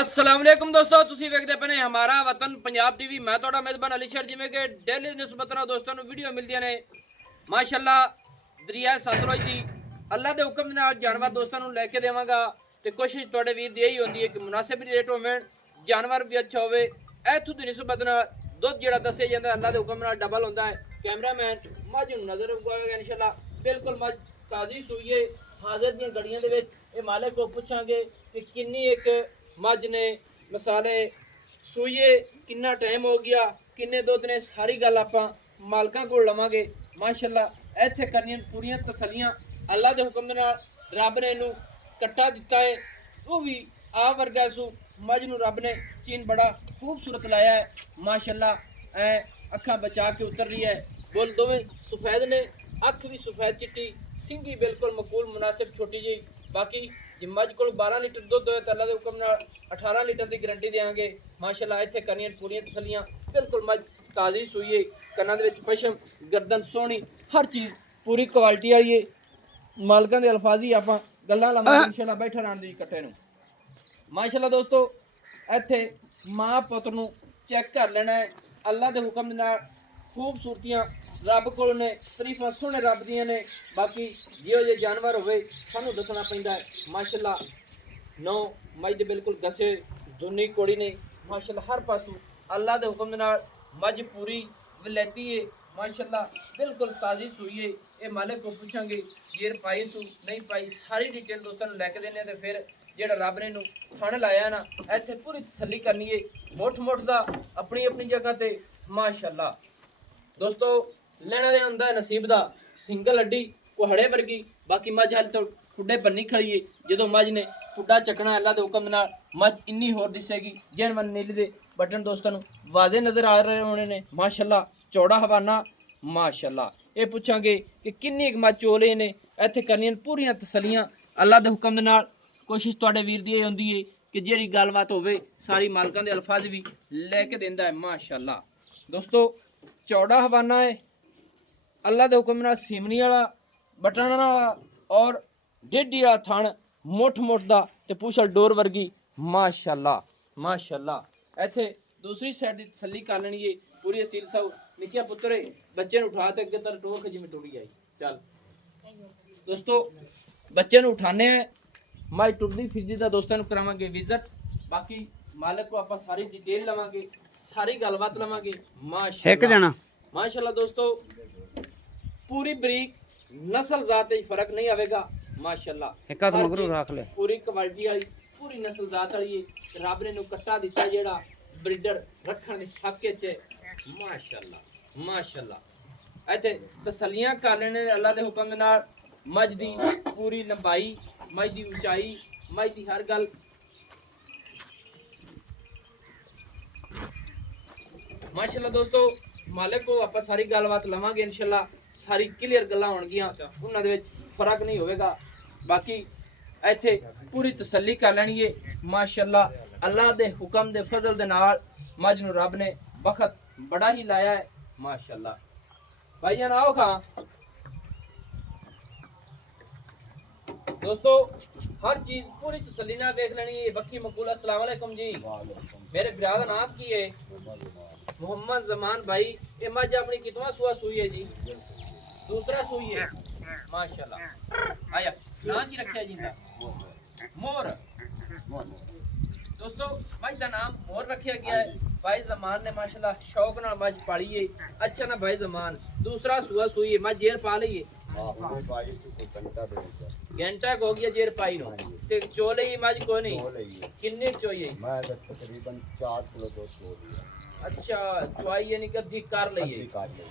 अस्सलाम वालेकुम दोस्तों, तुसी वेखदे पे ने हमारा वतन पंजाब टीवी। मैं तुहाडा मेजबान अली शर। जिवें कि डेली निस्बत नाल दोस्तों नूं वीडियो मिलदियां ने माशाअल्लाह दरिया सतलुज दी अल्लाह दे हुक्म नाल जानवर दोस्तों नूं लैके देवांगा ते कोशिश तुहाडे वीर दी यही होंदी है कि मुनासिब रेट होवें, जानवर भी अच्छा होवे। इत्थों दी निस्बत नाल दुध जिहड़ा दस्सिया जांदा अल्लाह दे हुक्म नाल डबल होंदा है। कैमरामैन मझ नूं नज़र रखोगा इंशाअल्लाह बिल्कुल मझ ताज़ी सूई है, हाज़र दियां गड़ियां दे विच। इह मालिक को पुछांगे कि किन्नी एक मझ ने मसाले सूइए, किन्ना टाइम हो गया, किन्ने दुध ने, सारी गल आपां मालकां कोल लवांगे। माशाअल्लाह इत्थे करनियां पूरियां तसल्लियां। अल्लाह दे हुक्म दे नाल रब ने इनू कट्टा दिता है, वो भी आ वर्गा सू मझ नू रब ने चीन बड़ा खूबसूरत लाया है। माशाअल्लाह अखां बचा के उतर रही है, बुल दोवें सफेद ने, अख भी सफेद चिट्टी, सिंगी बिल्कुल मकूल मुनासिब छोटी जी। बाकी जे मझ को 12 लीटर दुध होए तो अल्लाह के हुक्म नाल 18 लीटर की गारंटी देंगे। माशाअल्लाह इत्थे करनियां पूरियां तसल्लियां, बिल्कुल मझ ताज़ी सूई है, कन्नां दे विच पशम, गर्दन सोहनी, हर चीज़ पूरी क्वालिटी वाली है। मालकां दे अल्फाज ही आपां गल्लां लावांगे इंशाअल्लाह बैठा रहण दी कट्टे नूं। माशाअल्लाह दोस्तों इत्थे मां पुत्र नूं चेक कर लेना है। अल्लाह दे हुक्म दे नाल खूबसूरतियां रब कोल ने, तरीफां सोहने रब दियां ने। बाकी जिहो जे जानवर होवे सानू दसना पैंदा है। माशाअल्लाह नौ मझ दे बिल्कुल गसे दुनी कोड़ी ने। माशाअल्लाह हर पासों अल्लाह दे हुक्म दे नाल मझ पूरी वलैती है। माशाअल्लाह बिल्कुल ताज़ी सूई है। ये मालिक को पूछांगे जेर पाई सू नहीं पाई, सारी डिटेल दोस्तों नूं लैके देने ते फिर जेड़ा रब ने नूं थण लाया ना इत्थे पूरी तसल्ली करनी है। मुठ दा अपनी अपनी जगह ते माशाअल्लाह दोस्तों लेना देना हुंदा है नसीब दा। सिंगल हड्डी कुहड़े वर्गी, बाकी मझ हाल तो खुडे बन्नी खड़ी है। जदों मझ ने खुडा चकना अल्लाह दे हुक्म नाल मझ इन्नी होर दिसेगी। जैन मन नीली दे बटन दोस्तों नूं वाजे नज़र आ रहे होने ने। माशाअल्लाह चौड़ा हवाना। माशाअल्लाह ये पूछांगे कि किन्नी एक मझ चोले ने, इत्थे करनियां पूरियां तसल्लियां अल्लाह दे हुक्म नाल। कोशिश तुहाडे वीर दी होंदी है कि जेहड़ी गलबात होवे सारी मालकां दे अल्फाज भी लैके देंदा है। माशाअल्लाह दोस्तों चौड़ा हवाना है, अल्लाह दे हुक्म नाल सीमनी वाला बटन वाला और डेढ़ी वाला थण मुठ दा ते पूछल डोर वर्गी। माशाअल्लाह माशाअल्लाह इत्थे दूसरी साइड दी तसल्ली कर लेनी है पूरी असील सब। निक्किया पुत्तर बच्चे नूं उठा ते अगे तर टोक जिवें टुरी आई। चल दोस्तों बच्चे नूं उठाने हैं, मझ टुरदी फिरदी दा दोस्तों नूं करावांगे विजिट। बाकी मालिक को आपां सारी डिटेल लवांगे, सारी गलबात लवांगे। माशाअल्लाह माशाअल्लाह दोस्तों पूरी बरीक नस्ल जात फर्क नहीं आवेगा। माशाअल्लाह एक हाथ मगरू रख ले, पूरी क्वालिटी वाली पूरी नस्ल जात वाली है। रब ने नूं कट्टा दिता जेड़ा ब्रीडर रखण दे हक च। माशाअल्लाह माशाअल्लाह इत्थे तसल्लियां कर लेने अल्लाह दे हुक्म दे नाल। मझ दी पूरी लंबाई, मझ दी ऊंचाई, मझ दी हर गल माशाअल्लाह दोस्तों मालिक को आप सारी गलबात लवांगे इंशाअल्लाह। सारी क्लीयर गल्लां होणगियां, उन्हां दे विच फर्क नहीं होवेगा। बाकी इत्थे पूरी तसल्ली कर लेनी है। माशाअल्लाह अल्लाह दे हुक्म दे फजल दे नाल मझ नूं रब ने बखत बड़ा ही लाया है। माशाअल्लाह भाईजान आओ खां दोस्तों हर चीज पूरी तसल्ली नाल देख लेनी है। बक्की मकूल अस्सलाम वालेकुम जी, मेरे भरा दा नाम की है? मोहम्मद जमान भाई। ये मझ अपनी कितवा सुआ सूई है जी? दूसरा सूई है। माशाअल्लाह आया नाम की रखा जी इनका? मोर। दोस्तों मझ का नाम मोर रखा गया है। भाई जमान ने माशाअल्लाह शौक नाल मझ पाली है। अच्छा ना भाई जमान दूसरा सुआ सूई है, मझ जेर पा ली है? घंटा हो गया जेर पाई नो ते चोले ही मझ को नहीं किन्ने चोई? मैं तकरीबन 4 किलो दूध हो गया। अच्छा चुआई यानी कि अद्धी कर ली है,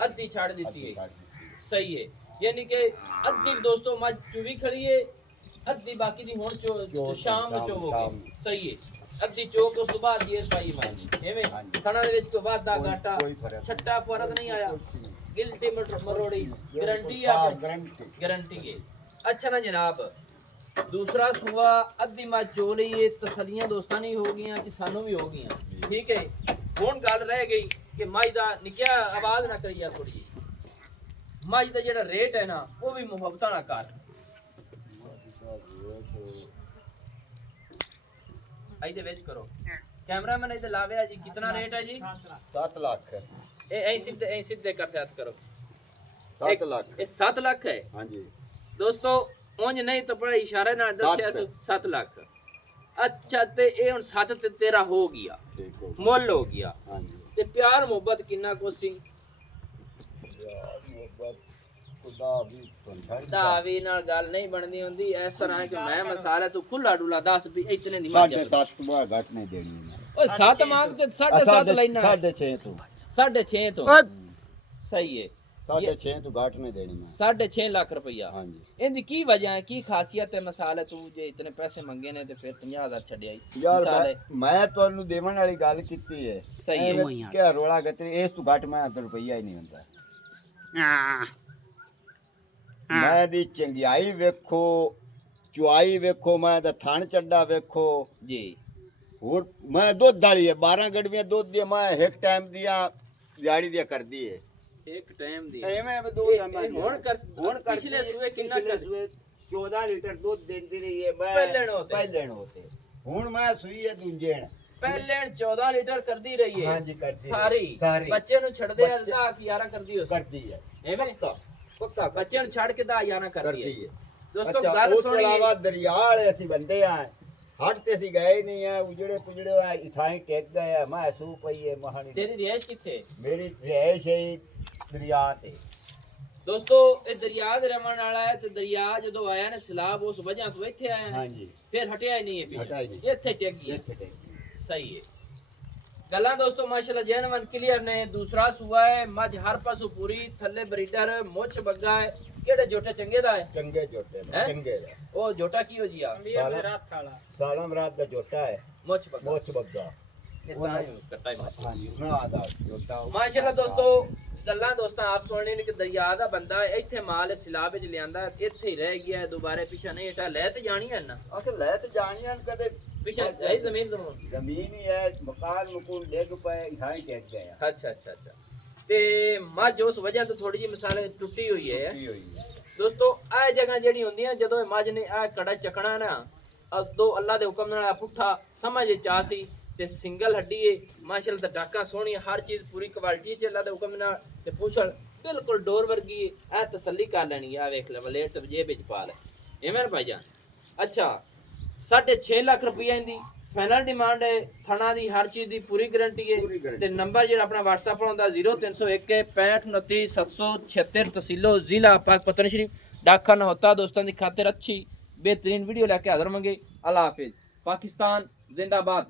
अद्धी छाड़ देती है। सही है, यानी कि अद्धी दोस्तों मझ चुवी खड़ी है, अद्धी बाकी दी हुण चो शाम में चोवोगे। सही है, अद्धी चो के उस तो बाद जेर पाई मझ एवें थणा दे विच को वादा घाटा छट्टा फर्क नहीं आया। गिल्टी मरोड़ी गारंटी है, गारंटी है। अच्छा ना जनाब दूसरा सुआ अद्धी मझ चो ली, तसलियां दोस्तां नहीं हो गई कि सानू भी हो गई। ठीक है, हुण गल रह गई कि मझ दा निक्किया आवाज ना करिया थोड़ी जी। मझ दा जेड़ा रेट है ना वो भी मुहब्बतां ना कर। ਇਹਦੇ ਵਿੱਚ ਕਰੋ कैमरामैन इधर लावे जी कितना रेट है जी 7 लाख है। ऐ सीधे करते हाथ करो 7 लाख। ये 7 लाख है हाँ जी दोस्तों उंज नहीं तो बड़ा इशारे ना दस्या तो 7 लाख अच्छा ते ये हुन 7 ते तेरा हो गया ठीक हो मुੱਲ हो गया हाँ जी ते प्यार मोहब्बत किन्ना कोसी यार मोहब्बत खुदा भी समझाई दावी नाल गल नहीं बनदी हुंदी इस तरह कि मैं मसाला तू खुला डुला 10 भी इतने दी साढ़े 7 तो घट नहीं देनी है ओ 7 मांग ते 7.5 लेना 6.5 तो 6.5 तो सही है 6.5 तो घट नहीं देनी मैं 6.5 लाख रुपया हाँ जी इनकी की वजह है की खासियत है मसाले तू जे इतने पैसे मंगे ने ते फिर 50,000 छड़िया यार मसाले मैं ਤੁਹਾਨੂੰ ਦੇਵਣ ਵਾਲੀ ਗੱਲ ਕੀਤੀ ਹੈ ਸਹੀ ਹੈ ਕਿ ਰੋਲਾ ਗਤਰੀ ਇਸ ਤੋਂ ਘਟ ਮੈਂ 100 ਰੁਪਈਆ ਹੀ ਨਹੀਂ ਹੁੰਦਾ ਮੈਂ ਦੀ ਚੰਗਿਆਈ ਵੇਖੋ ਚੁਆਈ ਵੇਖੋ ਮੈਂ ਦਾ ਥਣ ਚੱਡਾ ਵੇਖੋ ਜੀ ਹੋਰ ਮੈਂ ਦੁੱਧ ਵਾਲੀ ਹੈ 12 ਗੜਵੀਆਂ ਦੁੱਧ ਦੀ ਮੈਂ ਇੱਕ ਟਾਈਮ ਦੀਆਂ ਦਿਹਾੜੀ ਦੀਆਂ ਕਰਦੀ ਹੈ ਇੱਕ ਟਾਈਮ ਦੀ ਐਵੇਂ ਦੋ ਟਾਈਮਾਂ ਦੀ ਹੁਣ ਪਿਛਲੇ ਸੂਏ ਕਿੰਨਾ ਕਰ 14 ਲੀਟਰ ਦੁੱਧ ਦਿੰਦੀ ਰਹੀ ਹੈ ਮੈਂ ਪਹਿਲੇ ਹੋਤੇ ਹੁਣ ਮੈਂ ਸੂਈ ਹੈ ਦੂਜੇਣ ਪਹਿਲੇ 14 ਲੀਟਰ ਕਰਦੀ ਰਹੀ ਹੈ ਹਾਂਜੀ ਕਰਦੀ ਸਾਰੀ ਬੱਚੇ ਨੂੰ ਛੱਡਦੇ ਆ 11 ਕਰਦੀ ਹੋ ਕਰਦੀ ਹੈ ਐਵੇਂ ਪੱਕਾ ਬੱਚੇ ਨੂੰ ਛੱਡ ਕੇ 11 ਕਰਦੀ ਕਰਦੀ ਹੈ ਦੋਸਤੋ ਗੱਲ ਉਸ ਤੋਂ ਸੁਣੀ ਇਲਾਵਾ ਦਰਿਆ ਵਾਲੇ ਅਸੀਂ ਬੰਦੇ ਆ ਹੱਟ ਤੇ ਅਸੀਂ ਗਏ ਨਹੀਂ ਆ ਉਜੜੇ ਪੁਜੜੇ ਆ ਇਥਾਈ ਟੇਕ ਗਏ ਆ ਮੈਂ ਸੂ ਪਈ ਹੈ ਮਹਾਨੀ ਤੇਰੀ ਰਿਹਾਇਸ਼ ਕਿੱਥੇ ਮੇਰੀ ਰਿਹਾਇਸ਼ ਹੈ ਦਰਿਆ ਤੇ ਦੋਸਤੋ ਇਹ ਦਰਿਆ ਦੇ ਰਹਿਣ ਵਾਲਾ ਹੈ ਤੇ ਦਰਿਆ ਜਦੋਂ ਆਇਆ ਨੇ ਸਲਾਬ ਉਸ ਵਜ੍ਹਾ ਤੋਂ ਇੱਥੇ ਆਇਆ ਹਾਂਜੀ ਫਿਰ ਹਟਿਆ ਹੀ ਨਹੀਂ ਹੈ ਹਟਿਆ ਹੀ ਨਹੀਂ। ਇੱਥੇ ਟਿਕ ਗਿਆ ਇੱਥੇ ਟੇਕ ਗਈ। ਸਹੀ ਹੈ ਗੱਲਾਂ ਦੋਸਤੋ ਮਾਸ਼ਾਅੱਲਾ ਜੈਨਵਨ ਕਲੀਅਰ ਨੇ ਦੂਸਰਾ ਸੂਆ ਹੈ ਮੱਝ ਹਰ ਪਾਸੋਂ ਪੂਰੀ ਥੱਲੇ ਬਰੀਡਰ ਮੁੱਛ ਬੱਗਾ ਹੈ ਕਿਹੜੇ ਜੋਟੇ ਚੰਗੇ ਦਾ ਹੈ ਚੰਗੇ ਜੋਟੇ ਨੇ ਹੈਂ? ਚੰਗੇ ਦਾ ਉਹ ਜੋਟਾ ਕੀ ਹੋ ਜੀ ਆ ਸਾਲਮ ਰਾਤ ਦਾ ਜੋਟਾ ਹੈ ਮੁੱਛ ਬੱਗਾ ਮੋਚ ਬੱਗਾ ਕੱਟਾ ਹੀ ਹਾਂਜੀ ਨਾ ਦਾ ਜੋਟਾ ਮਾਸ਼ਾਅੱਲਾ ਦੋਸਤੋ ਗੱਲਾਂ ਦੋਸਤਾਂ ਆਪ ਸੁਣਨੇ ਨੇ ਕਿ ਦਰਿਆ ਦਾ ਬੰਦਾ ਇੱਥੇ ਮਾਲ ਸਿਲਾਬ ਵਿੱਚ ਲਿਆਂਦਾ ਇੱਥੇ ਹੀ ਰਹਿ ਗਿਆ ਦੁਬਾਰੇ ਪਿੱਛਾ ਨਹੀਂ ਹਟਾ ਲੈ ਤੇ ਜਾਣੀ ਹੈ ਨਾ ਆਖੇ ਲੈ ਤੇ ਜਾਣੀਆਂ ਕਦੇ ਪਿੱਛਾ ਹੈ ਜ਼ਮੀਨ ਤੋਂ ਜ਼ਮੀਨ ਹੀ ਹੈ ਮਕਾਨ ਮਕੂਨ ਡੇਗ ਪਏ ਇਥਾਈ ਟੇਕ ਗਏ ਆ ਅੱਛਾ ਤੇ ਮੱਝ ਉਸ ਵਜ੍ਹਾ ਤੋਂ ਥੋੜੀ ਜਿਹੀ ਮਿਸਾਲ ਟੁੱਟੀ ਹੋਈ ਹੈ ਕੀ ਹੋਈ ਹੈ ਦੋਸਤੋ ਇਹ ਜਗ੍ਹਾ ਜਿਹੜੀ ਹੁੰਦੀਆਂ ਜਦੋਂ ਇਹ ਮੱਝ ਨੇ ਇਹ ਕੜਾ ਚੱਕਣਾ ਨਾ ਉਦੋਂ ਅੱਲਾ ਦੇ ਹੁਕਮ ਨਾਲ ਪੁੱਠਾ ਸਮਝ ਚਾ ਸੀ ਤੇ ਸਿੰਗਲ ਹੱਡੀ ਏ ਮਾਸ਼ਾਅੱਲਾ ਦਾ ਡਾਕਾ ਸੋਹਣੀ ਹਰ ਚੀਜ਼ ਪੂਰੀ ਕੁਆਲਿਟੀ ਚ ਅੱਲਾ ਦੇ ਹੁਕਮ ਨਾਲ ਤੇ ਪੁੱਛਲ ਬਿਲਕੁਲ ਡੋਰ ਵਰਗੀ ਇਹ ਤਸੱਲੀ ਕਰ ਲੈਣੀ ਆ ਵੇਖ ਲੈ ਵਲੇਟ ਤੇ ਜੇਬ ਵਿੱਚ ਪਾ ਲੈ ਐਵੇਂ ਭਾਈ ਜਾਨ ਅੱਛਾ 6.5 ਲੱਖ ਰੁਪਈਆ ਇਹਦੀ ਫਾਈਨਲ ਡਿਮਾਂਡ ਹੈ ਥਣਾ ਦੀ ਹਰ ਚੀਜ਼ ਦੀ ਪੂਰੀ ਗਾਰੰਟੀ ਹੈ ਤੇ ਨੰਬਰ ਜਿਹੜਾ ਆਪਣਾ WhatsApp ਪਰ ਹੁੰਦਾ 0301 6529 776 तहसीलो जिला पाकपतन शरीफ डाकखाना होता दोस्तों की खातिर अच्छी बेहतरीन वीडियो लेके हाजिर होंगे अल्लाह हाफिज पाकिस्तान जिंदाबाद।